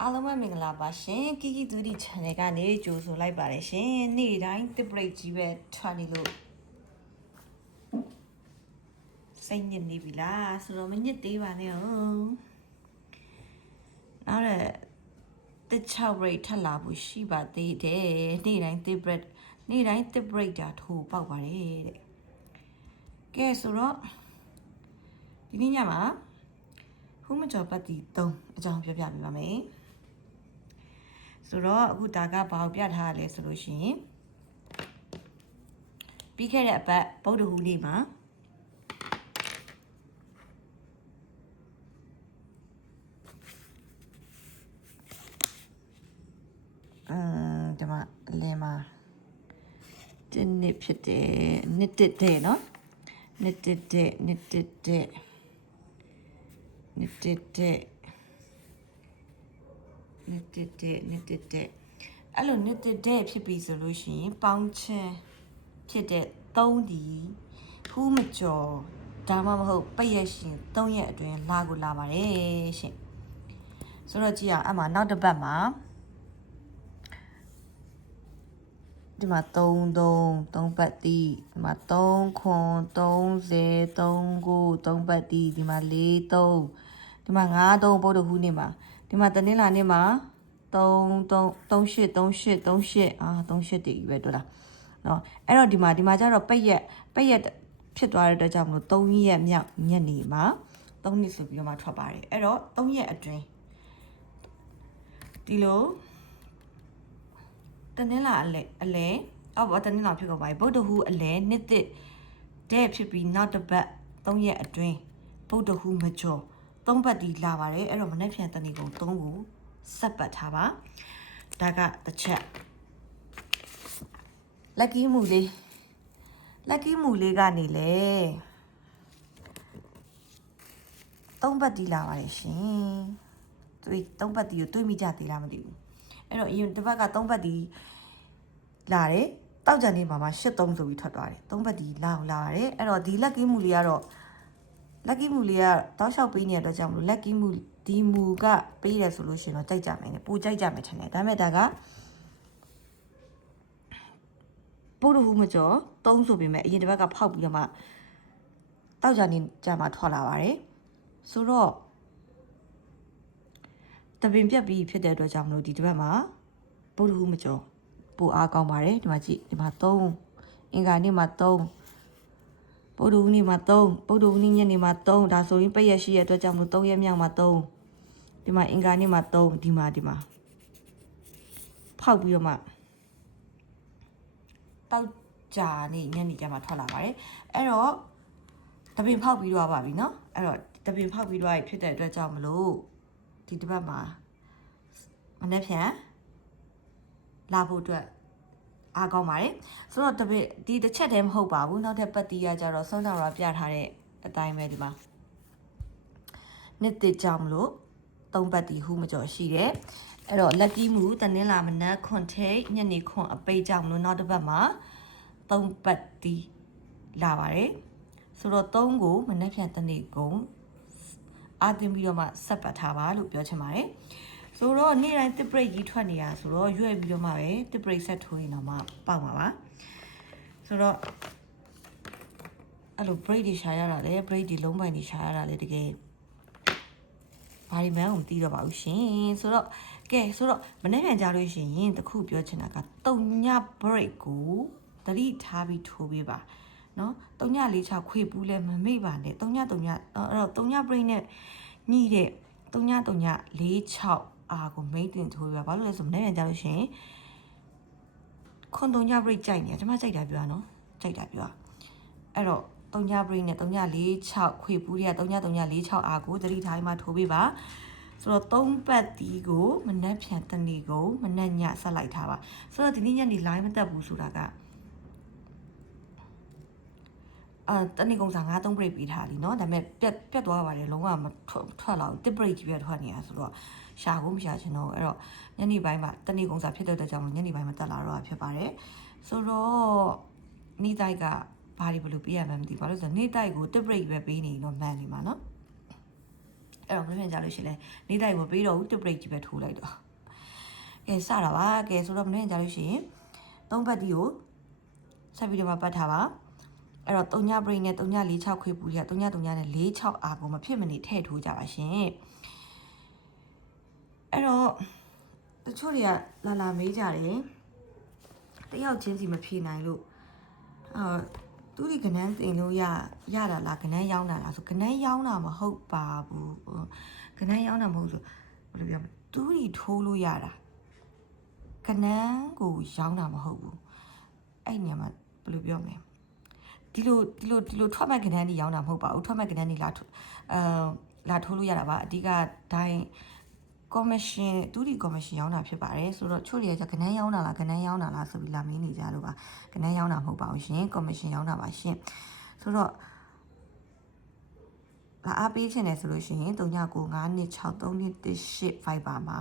အားလုံးပဲမင်္ဂလာပါရှင်ကီကီတူဒီ channel ကနေကြိုဆိုလိုက်ပါတယ်ရှင်နေ့တိုင်းတစ် break ကြီးပဲထွက်နေလို့စိတ်ညစ်နေပြီလားဆိုတော့မညစ်သေးပါနဲ့ဟုတ်နောက်တော့တစ်6 break ထပ်လာဖို့ရှိပါသေးတယ်နေ့တိုင်းတစ် break နေ့တိုင်းတစ် break တာထိုးပေါက်ပါတယ်တဲ့ကဲဆိုတော့ဒီနေ့ညမှာဟိုမကျော်ပတ်တီ3အကြောင်းပြောပြပေးပါမယ်ဆိုတော့အခုဒါကဘာကိုပြထားရလဲဆိုလို့ရှိရင်ပြီးခဲ့တဲ့အပတ်ဗုဒ္ဓဟူးနေ့မှာဒီမှာအလင်းမှာတစ်နှစ်ဖြစ်တယ်နှစ်တစ်တဲ့เนาะနှစ်တစ်တဲ့နှစ်တစ်တဲ့နှစ်တစ်တဲ့နှစ်တစ်တဲ့နှစ်တစ်တဲ့အဲ့လိုနှစ်တစ်တဲ့ဖြစ်ပြီဆိုလို့ရှိရင်ပေါင်းချင်းဖြစ်တဲ့3ဒီဖူးမကျော်ဒါမှမဟုတ်ပိတ်ရရှင်3ရက်အတွင်းလာကိုလာပါတယ်ရှင်ဆိုတော့ကြည့်အောင်အဲ့မှာနောက်တစ်ပတ်မှာဒီမှာ3ပတ်တီးဒီမှာ3ခွန်30 3ပတ်တီးဒီမှာ4ဒီမှာ5ဗုဒ္ဓဟူးနေ့မှာဒီမှာတနင်္လာနေ့မှာ38တည်ကြီးပဲတို့လားเนาะအဲ့တော့ဒီမှာကျတော့ပိတ်ရက်ဖြစ်သွားတဲ့အတွက်ကြောင့်မလို့3ရက်မြောက်ညနေမှာ3နှစ်ဆိုပြီးတော့မှထွက်ပါတယ်အဲ့တော့3ရက်အတွင်းဒီလိုတနင်္လာအလဲတနင်္လာဖြစ်ကုန်ပါပြီဗုဒ္ဓဟူးအလဲနှစ်တစ်တဲ့ဖြစ်ပြီးနောက်တစ်ပတ်3ရက်အတွင်းဗုဒ္ဓဟူးမကျော်3ပတ်ဒီလာပါတယ်အဲ့တော့မနေ့ပြန်တနေ့ကုန်3ကိုဆက်ပတ်ထားပါဒါကတစ်ချက်လက်ကြီးမူလေးကနေလေ3ပတ်ဒီလာပါတယ်ရှင်3ပတ်ဒီကိုတွေးမိကြသေးလားမသိဘူးအဲ့တော့အရင်တစ်ပတ်က3ပတ်ဒီလာတယ်တောက်ကြံနေမှာ83ဆိုပြီးထွက်သွားတယ်3ပတ်ဒီလာပါတယ်အဲ့တော့ဒီလက်ကြီးမူလေးကတော့တောက်လျှောက်ပေးနေတဲ့အတွက်ကြောင့်မလို့လက်ကြီးမူဒီမူကပေးတယ်ဆိုလို့ရှိရင်တော့ကြိုက်ကြမယ်ပူကြိုက်ကြမယ်ထင်တယ်ဒါပေမဲ့ဒါကပို့လို့မကျော်3ဆိုပေမဲ့အရင်တစ်ပတ်ကဖောက်ပြီးတော့မှတောက်ကြနေကြမှာထွက်လာပါတယ်ဆိုတော့တပင်ပြက်ပြီးဖြစ်တဲ့အတွက်ကြောင့်မလို့ဒီတစ်ပတ်မှာပို့လို့မကျော်ပို့အားကောင်းပါတယ်ဒီမှာကြည့်ဒီမှာ3အင်္ဂါနေ့မှာ3ဗုဒ္ဓဟူးနေ့မှာ3ဗုဒ္ဓဟူးနေ့ညနေမှာ3ဒါဆိုရင်ပိတ်ရက်ရှိရတဲ့အတွက်ကြောင့်မလို့3ရက်မြောက်မှာ3ဒီမှာအင်္ဂါနေ့မှာ3ဒီမှာဖောက်ပြီးတော့မှတောက်ကြနေညနေကျမှထွက်လာပါတယ်အဲ့တော့တပင်ဖောက်ပြီးတော့ပါပြီเนาะအဲ့တော့တပင်ဖောက်ပြီးတော့ဖြစ်တဲ့အတွက်ကြောင့်မလို့ဒီတစ်ပတ်မှာမနေ့ပြန်လာဖို့အတွက်အားကောင်းပါတယ်ဆိုတော့တပင်ဒီတစ်ချက်တည်းမဟုတ်ပါဘူးနောက်ထပ်ပတ်တီးရကြတော့ဆုံးတော်ရပြထားတဲ့အတိုင်းပဲဒီမှာနှစ်တစ်ကြောင့်မလို့3ပတ်တီးဟူးမကျော်ရှိတယ်အဲ့တော့လက်ကြီးမူတနင်္လာမနက်ခွန်ထိတ်ညနေခွန်အပိတ်ကြောင့်မလို့နောက်တစ်ပတ်မှာ3ပတ်တီးလာပါတယ်ဆိုတော့3ကိုမနက်ဖြန်တနေ့ကုန်အာတင်ပြီးတော့မှဆက်ပတ်ထားပါလို့ပြောချင်ပါတယ်ဆိုတော့နေ့တိုင်းတစ် break ကြီးထွက်နေတာဆိုတော့ရွက်ပြီးတော့မှပဲတစ် break ဆက်ထိုးရင်တော့မှပေါက်မှာပါဆိုတော့အဲ့လို break တွေရှာရတာလေ break တွေလုံးပိုင်တွေရှာရတာလေတကယ်ဘာဒီမှန်းကိုမသိတော့ပါဘူးရှင်ဆိုတော့မနေ့ပြန်ကြားလို့ရှိရင်တခုပြောချင်တာက3ည break ကိုတတိထားပြီးထိုးပေးပါနော်3ည46ခွေပူးလဲမမေ့ပါနဲ့3ညအဲ့တော့3ည break နဲ့ညှိတဲ့3ည46အာကိုမိတ်တင်ထိုးပြပါဘာလို့လဲဆိုမနေ့ပြန်ကြားလို့ရှိရင်ခွန်3ည break ကြိုက်နေကျွန်မကြိုက်တာပြောနော်ကြိုက်တာပြောအဲ့တော့3ည break နဲ့3ည46ခွေပူးတဲ့3ည46အာကိုတတိထားမှထိုးပေးပါဆိုတော့3ပတ်တီးကိုမနက်ဖြန်တနေ့ကိုမနက်ညဆက်လိုက်ထားပါဆိုတော့ဒီနေ့ညနေ line မတက်ဘူးဆိုတာကတနေ့ကုန်စား9-3 break ပြီးထားလीเนาะဒါပေမဲ့ပြတ်သွားပါတယ်လုံးဝမထွက်လာဘူးတစ် break ကြီးပဲထွက်နေတာဆိုတော့ရှာဖို့မရှာချင်တော့အဲ့တော့ညနေပိုင်းမှာတနေ့ကုန်စားဖြစ်တဲ့အတွက်ကြောင့်ညနေပိုင်းမှာတက်လာတော့ဖြစ်ပါတယ်ဆိုတော့နေ့တိုက်ကဘာတွေဘယ်လိုပြရမှန်းမသိဘာလို့ဆိုတော့နေ့တိုက်ကိုတစ် break ပဲပေးနေတော့မှန်နေမှာเนาะ အဲ့တော့မနေ့ပြန်ကြလို့ရှိလဲနေ့တိုင်းမပေးတော့ဘူးတစ် break ကြီးပဲထိုးလိုက်တော့ကဲစတာပါကဲဆိုတော့မနေ့ပြန်ကြလို့ရှိရင်3ဘတ်ဒီကိုဆက်ပြီးတော့မှပတ်ထားပါအဲ့တော့3ည break နဲ့3ည4-6ခွေပူရ3ည3ညနဲ့4-6အားကိုမဖြစ်မနေထည့်ထိုးကြပါရှင်အဲ့တော့တချို့တွေကလာမေးကြတယ်တယောက်ချင်းစီမဖြေနိုင်လို့သူဒီကနန်းတင်လို့ရတာလားကနန်းရောင်းတာလားဆိုကနန်းရောင်းတာမဟုတ်ပါဘူးကနန်းရောင်းတာမဟုတ်ဆိုဘယ်လိုပြောမလဲသူဒီထိုးလို့ရတာကနန်းကိုရောင်းတာမဟုတ်ဘူးအဲ့နေရာမှာဘယ်လိုပြောမလဲဒီလိုထွက်မဲ့ကနန်းကြီးရောင်းတာမဟုတ်ပါဘူးထွက်မဲ့ကနန်းကြီးလာထိုးလို့ရတာပါအဓိကဒိုင်းcommission သူဒီ commission ရောင်းတာဖြစ်ပါတယ်ဆိုတော့ချို့တွေကကနန်းရောင်းတာလားကနန်းရောင်းတာလားဆိုပြီးလာမင်းနေကြလို့ပါကနန်းရောင်းတာမဟုတ်ပါဘူးရှင် commission ရောင်းတာပါရှင်ဆိုတော့လာအားပေးချင်တယ်ဆိုလို့ရှိရင်3995263118 Viber မှာ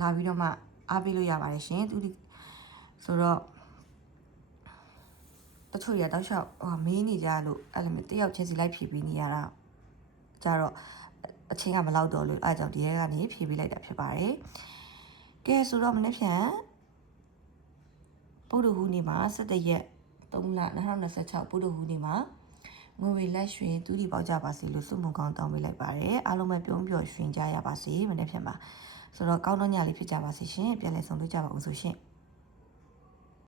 လာပြီးတော့မှအားပေးလို့ရပါတယ်ရှင်သူဒီဆိုတော့တချို့ရတောက်လျှောက်မေးနေကြလို့အဲ့လိုမျိုးတယောက်ချင်းစီလိုက်ဖြေပေးနေရတာကြတော့အချင်းကမလောက်တော့လို့အဲ့ကြောင့်ဒီရဲကနေဖြေပေးလိုက်တာဖြစ်ပါတယ်။ကဲဆိုတော့မနေ့ဖြန်ပုဒ်တူဟူးနေ့မှာ17ရက်3လ2026ပုဒ်တူဟူးနေ့မှာငွေလက်ရွှင်တူဒီပေါက်ကြပါစေလို့ဆုမွန်ကောင်းတောင်းပေးလိုက်ပါတယ်။အားလုံးပဲပြုံးပျော်ရွှင်ကြရပါစေမနေ့ဖြန်မှာဆိုတော့ကောင်းတော့ညလေးဖြစ်ကြပါစေရှင်ပြန်လည်ဆုံတွေ့ကြပါဦးဆိုရှင်။